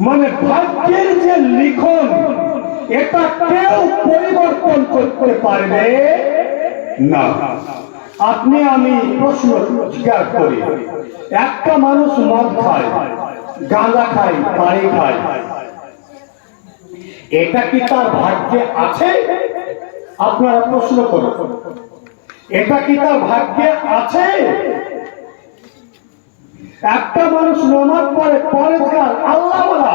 মানে ভাগ্যের যে লিখন, এটা কেউ পরিবর্তন করতে পারবে না। আপনি, আমি প্রশ্ন জিজ্ঞাসা করি। একটা মানুষ মদ খায়, গাঁজা খায়, পানি খায়। এটা কি তার ভাগ্যে আছে? আপনারা প্রশ্ন করুন। এটা কি তার ভাগ্যে আছে? একটা মানুষ নমাজ পড়ে পরেজগার আল্লাহ বলা।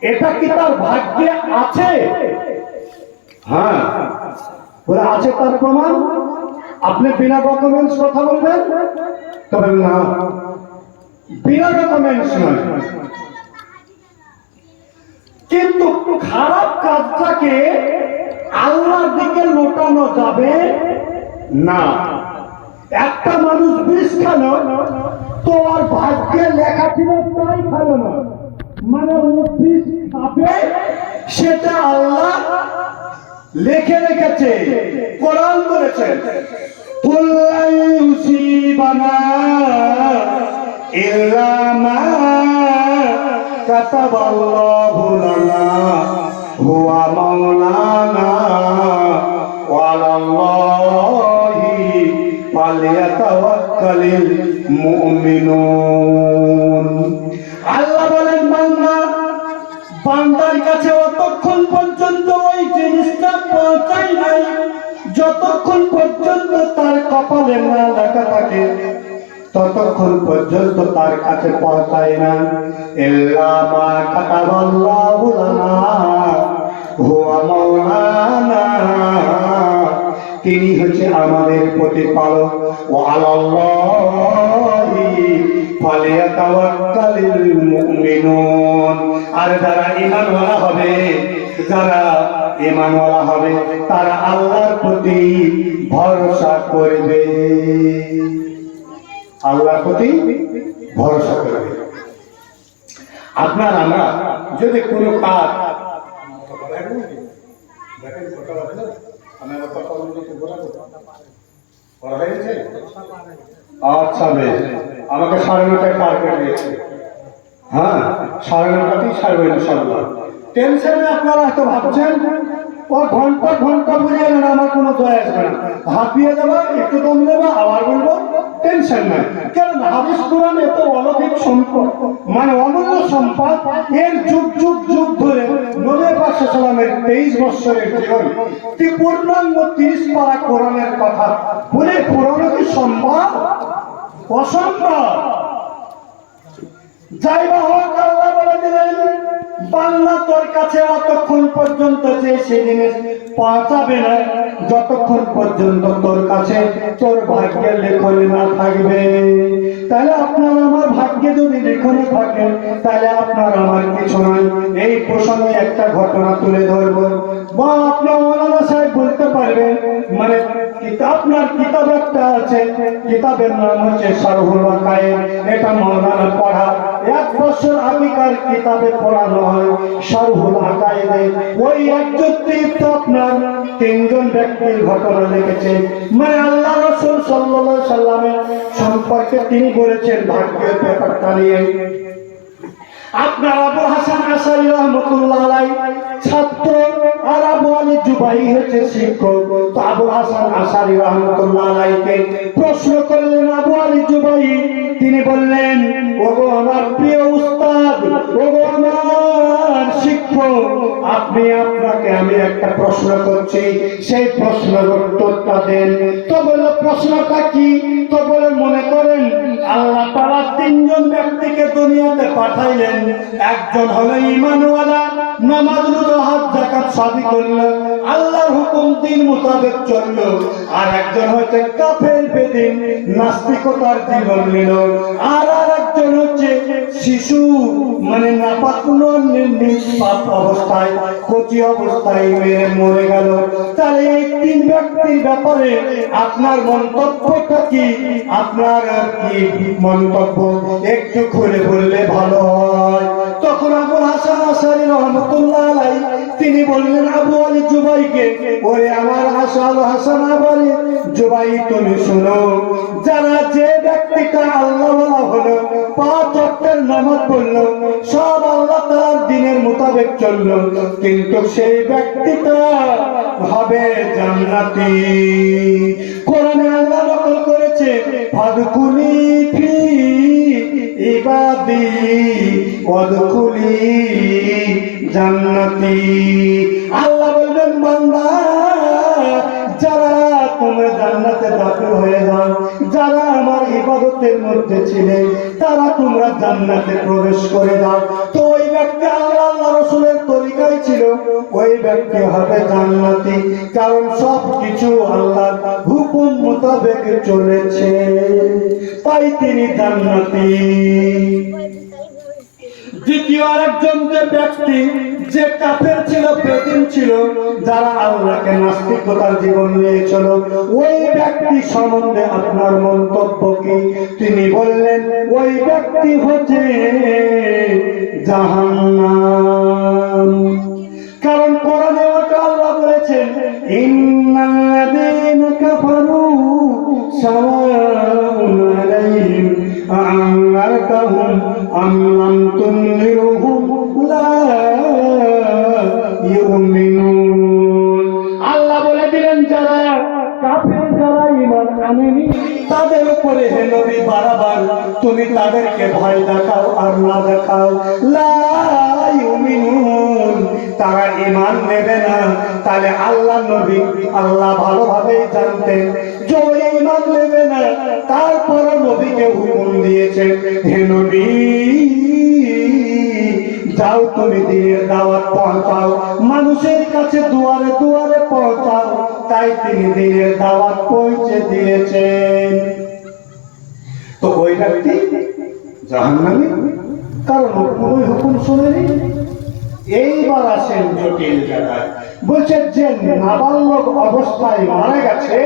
এটা কি তার ভাগ্যে আছে? হ্যাঁ। বলে, আছে তার প্রমাণ। আপনি বিনা ডকুমেন্টস কথা বলবেন? তবে না। বিনা ডকুমেন্টস নয়। কিন্তু খারাপ কাজটাকে আল্লাহর দিকে লোটানো যাবে না। একটা মানুষ বিষ খেলো তো আর ভাগ্যে লেখা ছিল তাই খেলো না। মানে বিষ খাবে সেটা আল্লাহ লিখে রেখেছে, কোরআন বলেছেন কুল্লাই ইউসিবানা ইল্লা মা কাতাবাল্লাহু লানা, হুয়া মাওলানা ফালিয়াতাওয়াক্কালিল মুমিনুন। আল্লাহ বলেন, বান্দা, বান্দার কাছে অতক্ষণ পর্যন্ত ওই জিনিসটা পৌঁছাই নাই। যতক্ষণ পর্যন্ত তার কপালে না লেখা থাকে, ততক্ষণ পর্যন্ত তার কাছে পৌঁছায় না। ইল্লা মা কাতাবাল্লাহু লানা, হুয়া মাওলানা। তিনি হচ্ছে আমাদের প্রতিপালক। ও আর যারা ঈমানওয়ালা হবে, যারা ঈমানওয়ালা হবে, তারা আল্লাহর প্রতি ভরসা করবে। আল্লাহর প্রতি ভরসা করবে। আপনার আমরা যদি কোনো কাজ আচ্ছা বেশ। আমাকে সাড়ে নটায় পার করে দিয়েছে। হ্যাঁ সাড়ে নটাতেই সারবে ইনশাল্লাহ টেনশনে আপনারা এত ভাবছেন? ও ঘণ্টা ঘণ্টা বুঝে না আমার কোনো দয়া আসবে না। হাঁপিয়ে দেবো একটু দম দেবো, আবার বলব টেনশন নাই। কারণ হাদিস কোরআন এত অলৌকিক সম্পদ মানে অমূল্য সম্পদ, এর যুগ যুগ যুগ ধরে নবী পাক সালামের তেইশ বৎসরের জীবন কি পূর্ণাঙ্গ তিরিশ পারা কোরআনের কথা। বলে পুরনো কি সম্ভব অসম্ভব যাই বা হোক, আল্লাহ বলে দিলেন বাংলা তোর কাছে অতক্ষণ পর্যন্ত যে সে জিনিস পৌঁছাবে না, যতক্ষণ পর্যন্ত তোর কাছে তোর ভাগ্যের লেখনে না থাকবে। তাহলে আপনার আমার ভাগ্যে যদি লেখনে থাকে, তাহলে আপনার আমার কিছু নয়। এই প্রসঙ্গে একটা ঘটনা তুলে ধরবো। বা আপনার আপনার কিতাব একটা আছে। কিতাবের নাম হচ্ছে সারহুল কায়েম এটা মৌলানা পড়া। এক বছর আগেকার কিতাবে পড়ানো হয় সারহুল আকায়েদে ওই একজন তীর্থ আপনার তিনজন ব্যক্তির ঘটনা লিখেছে মানে আল্লাহ রসুল সাল্লাহ সাল্লামের সম্পর্কে তিনি বলেছেন ভাগ্যের ব্যাপারটা নিয়ে। আপনার আবু হাসান আসারি রহমতুল্লাহ ছাত্র, আর আবু জুবাই হচ্ছে শিক্ষক তো আবু হাসান আসারি রহমতুল্লাহ আলাইকে। প্রশ্ন করলেন আবু আলী জুবাই, তিনি বললেন, ওগো আমার প্রিয় উস্তাদ, ওগো আমার শিক্ষক, আপনি, আপনাকে আমি একটা প্রশ্ন করছি। সেই প্রশ্নের উত্তরটা দেন। তো বলে, প্রশ্নটা কি? তো বলে, মনে করেন, আল্লাহ তারা তিনজন ব্যক্তিকে দুনিয়াতে পাঠাইলেন। একজন হলো ইমানওয়ালা নামাজ রোজা হাত জাকাত সাদি করল আল্লাহর হুকুম দিন মোতাবেক চলল। আর একজন হচ্ছে কাফের বেদিন নাস্তিকতার জীবন নিল। আর আর একজন হচ্ছে শিশু মানে অবস্থায়, কচি অবস্থায় মেরে মরে গেল। তাহলে এই তিন ব্যক্তির ব্যাপারে আপনার মন্তব্যটা কি? আপনার কি মন্তব্য? একটু খুলে বললে ভালো হয়। তখন আবুল হাসান আসারি রহমতুল্লাহ তিনি বললেন, আবু আলী জুবাইকে। ওরে আমার হাসাল হাসান বলে, জুবাই তুমি শোনো, যারা যে ব্যক্তিটা আল্লাহ বলা হলো, পাঁচ অক্টের নামাজ পড়ল, সব আল্লাহ তার দিনের মোতাবেক চলল। কিন্তু সেই ব্যক্তিটা হবে জান্নাতি। কোরআনে আল্লাহ নকল করেছে ফাদকুলি ফি ইবাদি ওয়াদকুলি জান্নাতি। দাখিল হয়ে যারা আমার ইবাদতের মধ্যে তারা তোমরা জান্নাতে প্রবেশ করে যাও তো ওই ব্যক্তি আল্লাহ আল্লাহ রসুলের ছিল, ওই ব্যক্তি হবে জান্নাতি। কারণ সব কিছু আল্লাহর হুকুম মোতাবেক চলেছে। তাই তিনি জান্নাতি। দ্বিতীয় আরেকজন যে ব্যক্তি যে কাফের ছিল, বেদিন ছিল, যারা আল্লাহকে নাস্তিকতার জীবন নিয়েছিল ওই ব্যক্তি সম্বন্ধে আপনার মন্তব্য কি? তিনি বললেন, ওই ব্যক্তি হচ্ছে জাহান্নাম। কারণ কোরআনে আল্লাহ বলেছেন নবী বারবার, তুমি তাদেরকে ভয় দেখাও আর না দেখাও। তারা ইমান নেবে না। তাহলে আল্লাহ নবী আল্লাহ ভালোভাবেই জানতেন। যে ইমান নেবে না তারপর নবীকে হুকুম দিয়েছে, হে নবী, যাও তুমি দিনের দাওয়াত পৌঁছাও। মানুষের কাছে দুয়ারে দুয়ারে পৌঁছাও। তাই তিনি দিনের দাওয়াত পৌঁছে দিয়েছেন। তো ওই ব্যক্তি জাহান্নামী? কারণ ওই হুকুম শুনেনি। এইবার আসেন জটিল জায়গায়। বলছে, যে নাবালক অবস্থায় মারা গেছে,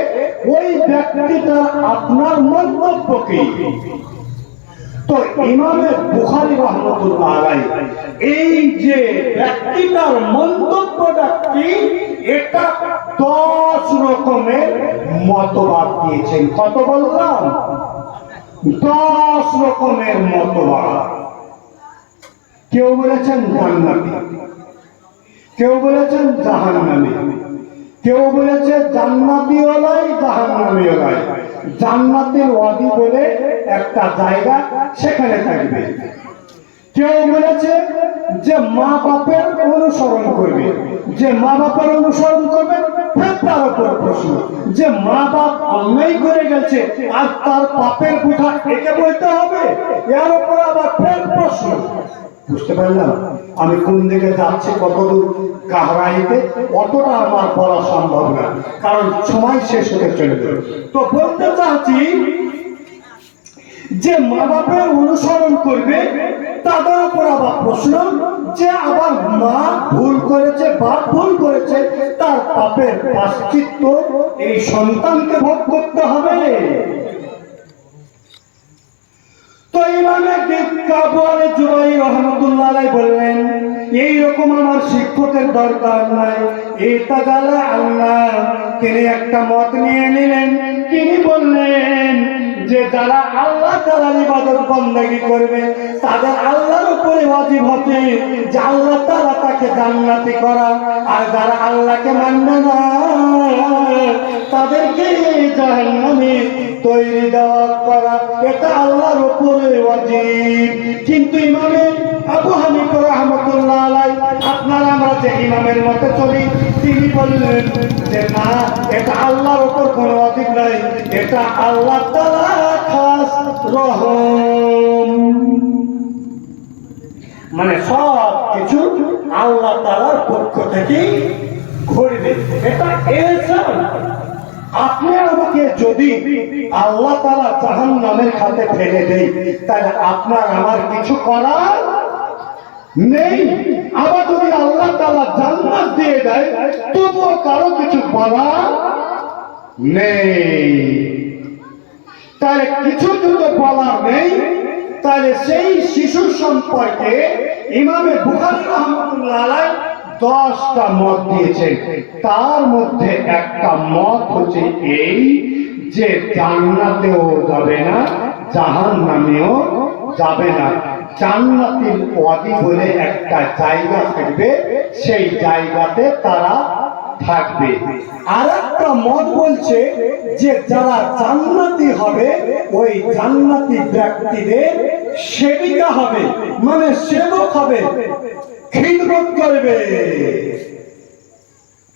ওই ব্যক্তিটা আপনার মন্তব্য কি? তো ইমামে বুখারি রহমতুল্লাহ এই যে ব্যক্তিটার মন্তব্যটা কি, এটা দশ রকমের মতবাদ দিয়েছেন। কত বললাম? দশ রকমের মতবাদ। কেউ বলেছেন জান্নাতি, কেউ বলেছেন কেউ বলেছে জান্নাতি ওলাই ওলাই জান্নাতের ওয়াদি বলে একটা জায়গা সেখানে থাকবে। কেউ বলেছে যে মা বাপের অনুসরণ করবে, যে মা বাপের অনুসরণ করবে উপর প্রশ্ন। যে মা বাপ অন্যায় করে গেছে, আর তার পাপের একে হবে? এর উপর আবার ফের প্রশ্ন? বুঝতে পারলাম? আমি কোন দিকে যাচ্ছি কতদূর? কাহরাইতে অতটা আমার বলা সম্ভব না। কারণ সময় শেষ হতে চলবে তো বলতে চাচ্ছি, যে মা বাপের অনুসরণ করবে, তাদের উপর আবার প্রশ্ন যে আবার মা ভুল করেছে, বাপ ভুল করেছে, তার পাপের পাশ্চিত্য এই সন্তানকে ভোগ করতে হবে। আমার শিক্ষকের দরকার নাই। এটা আল্লাহ তিনি একটা মত নিয়ে নিলেন। তিনি বললেন যে যারা আল্লাহ তালার ইবাদত বন্দেগী করবে, তাদের আল্লাহর উপরে ওয়াজিব হতে যে আল্লাহ তারা তাকে জান্নাতি করা। আর যারা আল্লাহকে মানবে না, তাদেরকে জাহান্নামে তৈরি দেওয়া করা, এটা আল্লাহর উপরে ওয়াজিব। কিন্তু ইমামে আবু হানিফ রহমতুল্লাহ আলাই যে ইমামের চলি, তিনি বললেন যে না, এটা আল্লাহর কোনো অধিক নাই, এটা আল্লাহ খাস রহম। মানে সব কিছু আল্লাহ তালার পক্ষ থেকেই ঘটবে এটা এহসান। আপনি আমাকে যদি আল্লাহ তালা জাহান নামের হাতে ফেলে দেয় তাহলে আপনার আমার কিছু করার নেই। আবার যদি আল্লাহ তালা জান্নাত দিয়ে দেয়, তবুও কারও কিছু বলার নেই। তাহলে কিছু যদি বলার নেই, তাহলে সেই শিশু সম্পর্কে ইমামে বুখারী রহমতুল্লাহ দশটা মত দিয়েছেন। তার মধ্যে একটা মত হচ্ছে এই যে জান্নাতেও যাবে না জাহান নামেও যাবে না। জান্নাতির ওয়াদি বলে একটা জায়গা থাকবে সেই জায়গাতে তারা থাকবে। আর একটা মত বলছে যে যারা জান্নাতি হবে, ওই জান্নাতি ব্যক্তিদের সেবিকা হবে মানে সেবক হবে খিদমত করবে।